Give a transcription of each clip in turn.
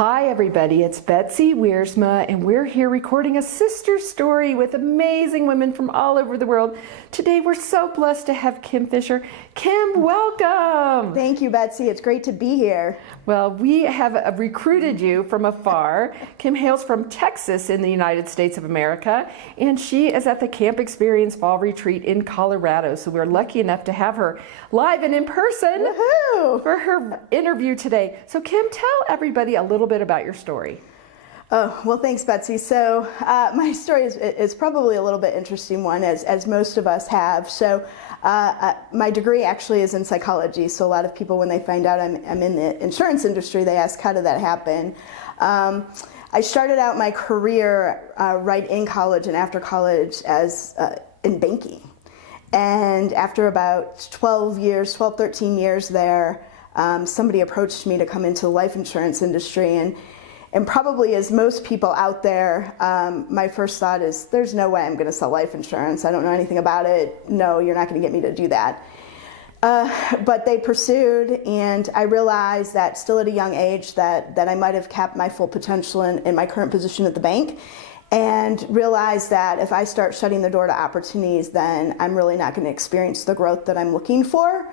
Hi everybody, it's Betsy Wiersma and we're here recording a sister story with amazing women from all over the world. Today we're so blessed to have Kim Fisher. Kim, welcome! Thank you, Betsy. It's great to be here. Well, we have recruited you from afar. Kim hails from Texas in the United States of America, and she is at the Camp Experience Fall Retreat in Colorado. So we're lucky enough to have her live and in person for her interview today. So Kim, tell everybody a little bit about your story. Oh, well, thanks, Betsy. So my story is probably a little bit interesting one, as most of us have. So my degree actually is in psychology. So a lot of people, when they find out I'm in the insurance industry, they ask, how did that happen? I started out my career right in college and after college as in banking. And after about 12, 13 years there, somebody approached me to come into the life insurance industry. And probably as most people out there, my first thought is, there's no way I'm going to sell life insurance. I don't know anything about it. No, you're not going to get me to do that. But they pursued, and I realized that still at a young age that I might have capped my full potential in my current position at the bank, and realized that if I start shutting the door to opportunities, then I'm really not going to experience the growth that I'm looking for.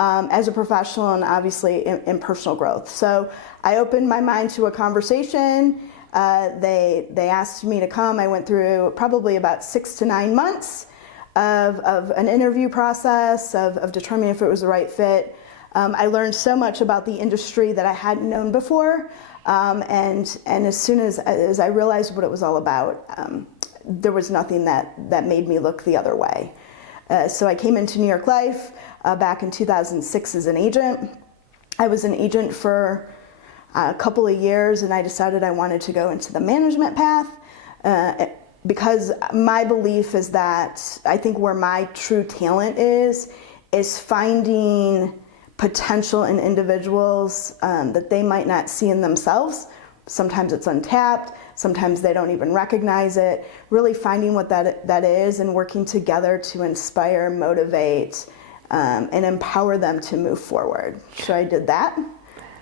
As a professional and obviously in personal growth. So I opened my mind to a conversation. They asked me to come. I went through probably about 6 to 9 months of an interview process, of determining if it was the right fit. I learned so much about the industry that I hadn't known before. And as soon as I realized what it was all about, there was nothing that made me look the other way. So I came into New York Life back in 2006 as an agent. I was an agent for a couple of years, and I decided I wanted to go into the management path because my belief is that I think where my true talent is finding potential in individuals that they might not see in themselves. Sometimes it's untapped, sometimes they don't even recognize it. Really finding what that is and working together to inspire, motivate, and empower them to move forward. So I did that.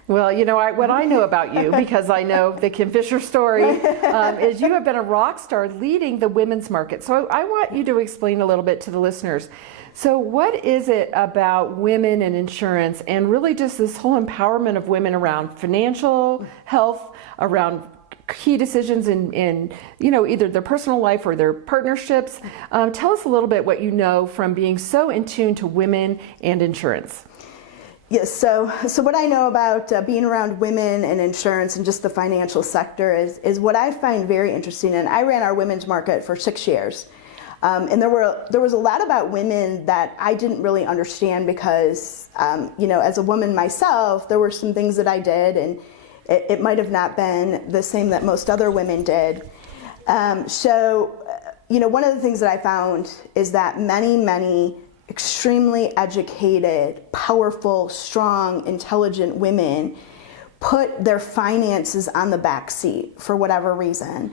Well, you know, what I know about you, because I know the Kim Fisher story, is you have been a rock star leading the women's market. So I want you to explain a little bit to the listeners. So what is it about women and insurance and really just this whole empowerment of women around financial health, around key decisions in you know, either their personal life or their partnerships? Tell us a little bit what you know from being so in tune to women and insurance. Yes, so what I know about being around women and insurance and just the financial sector is what I find very interesting. And I ran our women's market for 6 years. And there was a lot about women that I didn't really understand because, you know, as a woman myself, there were some things that I did, and it might have not been the same that most other women did. So, you know, one of the things that I found is that many extremely educated, powerful, strong, intelligent women put their finances on the back seat for whatever reason.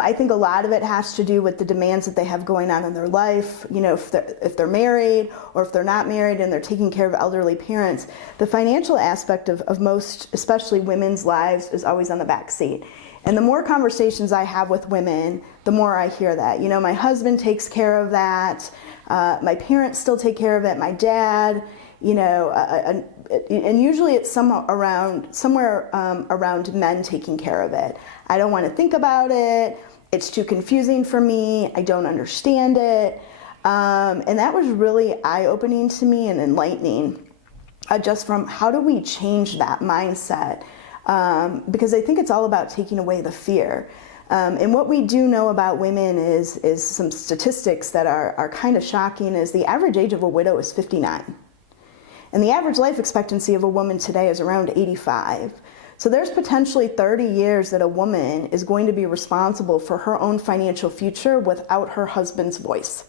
I think a lot of it has to do with the demands that they have going on in their life. You know, if they're married or if they're not married and they're taking care of elderly parents, the financial aspect of most, especially women's lives, is always on the back seat. And the more conversations I have with women, the more I hear that. You know, my husband takes care of that. My parents still take care of it. My dad, you know, and usually it's somewhere around men taking care of it. I don't want to think about it. It's too confusing for me. I don't understand it. And that was really eye-opening to me and enlightening, just from how do we change that mindset? Because I think it's all about taking away the fear. And what we do know about women is some statistics that are kind of shocking. Is the average age of a widow is 59. And the average life expectancy of a woman today is around 85. So there's potentially 30 years that a woman is going to be responsible for her own financial future without her husband's voice.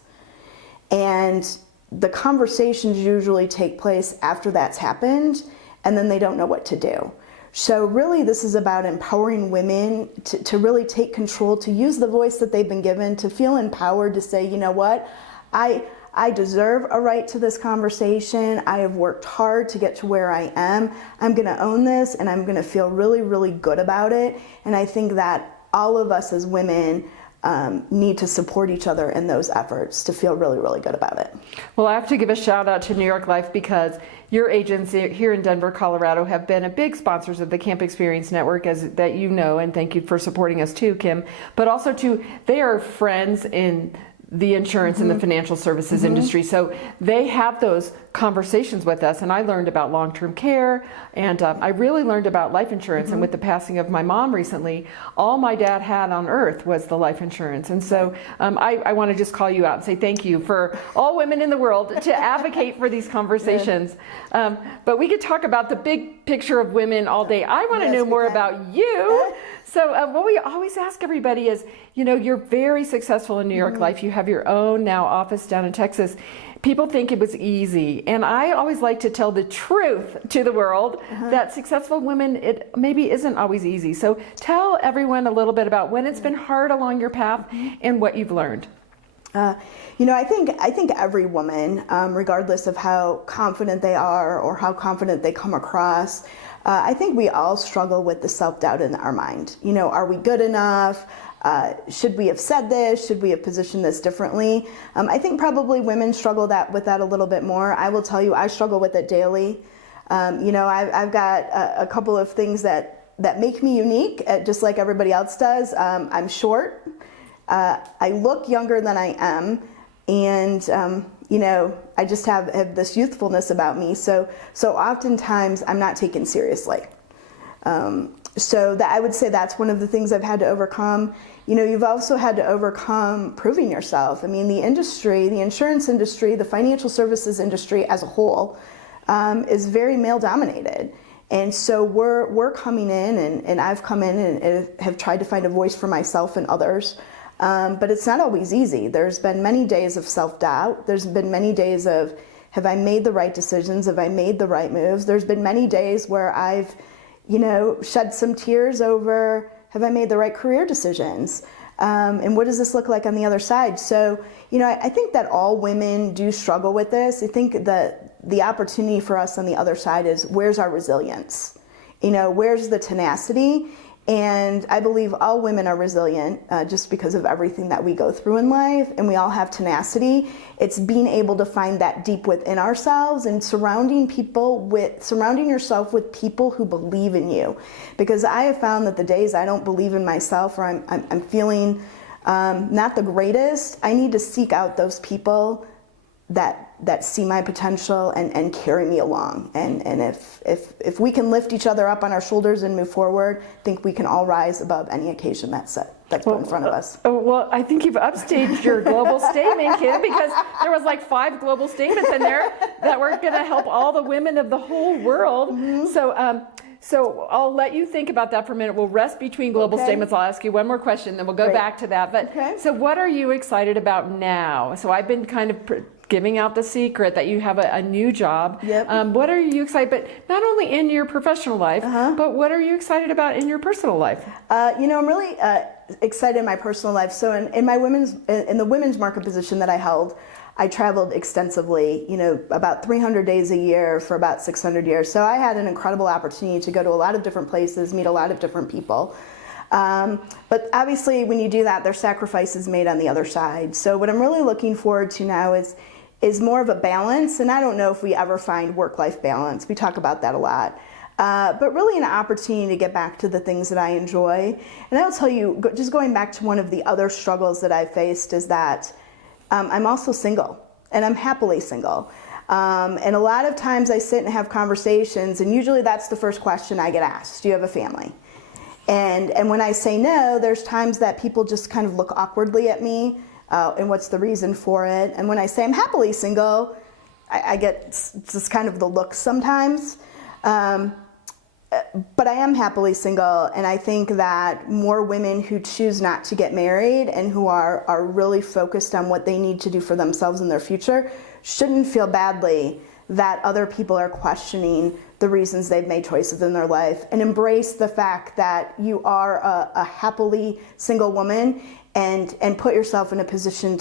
And the conversations usually take place after that's happened, and then they don't know what to do. So really this is about empowering women to really take control, to use the voice that they've been given, to feel empowered, to say, you know what, I I deserve a right to this conversation. I have worked hard to get to where I am. I'm going to own this, and I'm going to feel really, really good about it. And I think that all of us as women need to support each other in those efforts to feel really, really good about it. Well, I have to give a shout out to New York Life, because your agency here in Denver, Colorado, have been a big sponsors of the Camp Experience Network, as that you know, and thank you for supporting us too, Kim. But also too, they are friends in the insurance and the financial services industry. So they have those conversations with us, and I learned about long-term care, and I really learned about life insurance. And with the passing of my mom recently, all my dad had on earth was the life insurance. And so I want to just call you out and say thank you for all women in the world to advocate for these conversations. But we could talk about the big picture of women all day. I want to know more about you. So what we always ask everybody is, you know, you're very successful in New York Life. You have your own now office down in Texas. People think it was easy, and I always like to tell the truth to the world that successful women, it maybe isn't always easy. So tell everyone a little bit about when it's been hard along your path and what you've learned. You know, I think every woman, regardless of how confident they are or how confident they come across, I think we all struggle with the self-doubt in our mind. You know, are we good enough? Should we have said this? Should we have positioned this differently? I think probably women struggle with that a little bit more. I will tell you, I struggle with it daily. You know, I've got a couple of things that make me unique, just like everybody else does. I'm short. I look younger than I am, and you know, I just have this youthfulness about me. So oftentimes I'm not taken seriously. So that I would say that's one of the things I've had to overcome. You know, you've also had to overcome proving yourself. I mean, the industry, the insurance industry, the financial services industry as a whole is very male dominated. And so we're coming in, and I've come in and have tried to find a voice for myself and others. But it's not always easy. There's been many days of self-doubt. There's been many days of, have I made the right decisions? Have I made the right moves? There's been many days where I've, you know, shed some tears over, have I made the right career decisions? And what does this look like on the other side? So, you know, I think that all women do struggle with this. I think that the opportunity for us on the other side is, where's our resilience? You know, where's the tenacity? And I believe all women are resilient just because of everything that we go through in life, and we all have tenacity. It's being able to find that deep within ourselves and surrounding yourself with people who believe in you. Because I have found that the days I don't believe in myself, or I'm feeling not the greatest, I need to seek out those people that see my potential and carry me along. And if we can lift each other up on our shoulders and move forward, I think we can all rise above any occasion that's put in front of us. Well, I think you've upstaged your global statement, Kim, because there was like 5 global statements in there that were going to help all the women of the whole world. So I'll let you think about that for a minute. We'll rest between global statements. I'll ask you one more question, then we'll go back to that. But so what are you excited about now? So I've been kind of giving out the secret that you have a new job. What are you excited, but not only in your professional life, but what are you excited about in your personal life? You know, I'm really excited in my personal life. So in the women's market position that I held, I traveled extensively, you know, about 300 days a year for about 600 years. So I had an incredible opportunity to go to a lot of different places, meet a lot of different people. But obviously when you do that, there's sacrifices made on the other side. So what I'm really looking forward to now is more of a balance. And I don't know if we ever find work-life balance. We talk about that a lot. But really an opportunity to get back to the things that I enjoy. And I'll tell you, just going back to one of the other struggles that I faced is that I'm also single, and I'm happily single. And a lot of times I sit and have conversations, and usually that's the first question I get asked: do you have a family? And when I say no, there's times that people just kind of look awkwardly at me, and what's the reason for it? And when I say I'm happily single, I get just kind of the look sometimes. But I am happily single, and I think that more women who choose not to get married and who are really focused on what they need to do for themselves in their future shouldn't feel badly that other people are questioning the reasons they've made choices in their life, and embrace the fact that you are a happily single woman, and put yourself in a position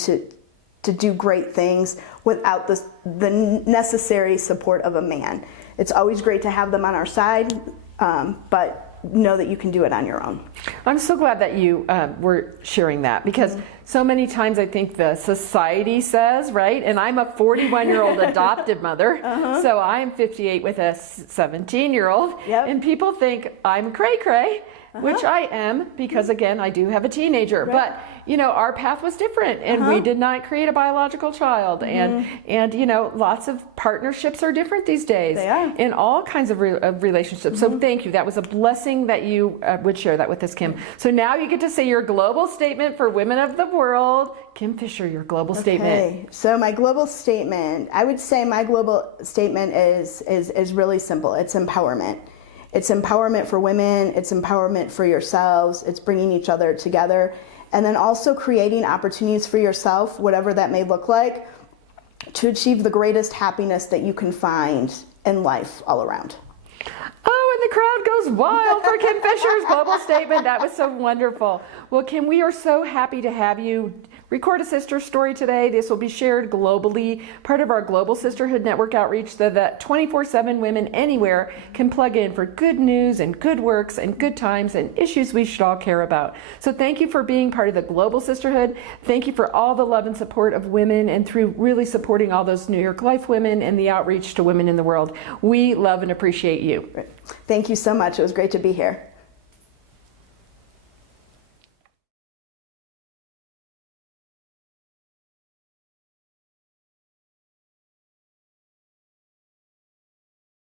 to do great things without the necessary support of a man. It's always great to have them on our side, but know that you can do it on your own. I'm so glad that you were sharing that, because so many times I think the society says, right, and I'm a 41-year-old adopted mother, so I'm 58 with a 17-year-old, and people think I'm cray-cray, which I am, because again, I do have a teenager, but you know, our path was different, and we did not create a biological child, and you know, lots of partnerships are different these days. They are. In all kinds of relationships. So thank you. That was a blessing that you would share that with us, Kim. So now you get to say your global statement for women of the world. Kim Fisher, your global statement. So my global statement, I would say my global statement is really simple. It's empowerment. It's empowerment for women. It's empowerment for yourselves. It's bringing each other together. And then also creating opportunities for yourself, whatever that may look like, to achieve the greatest happiness that you can find in life all around. Oh, and the crowd goes wild for Kim Fisher's global statement. That was so wonderful. Well, Kim, we are so happy to have you record a sister story today. This will be shared globally, part of our Global Sisterhood Network outreach, so that 24/7 women anywhere can plug in for good news and good works and good times and issues we should all care about. So thank you for being part of the Global Sisterhood. Thank you for all the love and support of women, and through really supporting all those New York Life women and the outreach to women in the world. We love and appreciate you. Thank you so much. It was great to be here.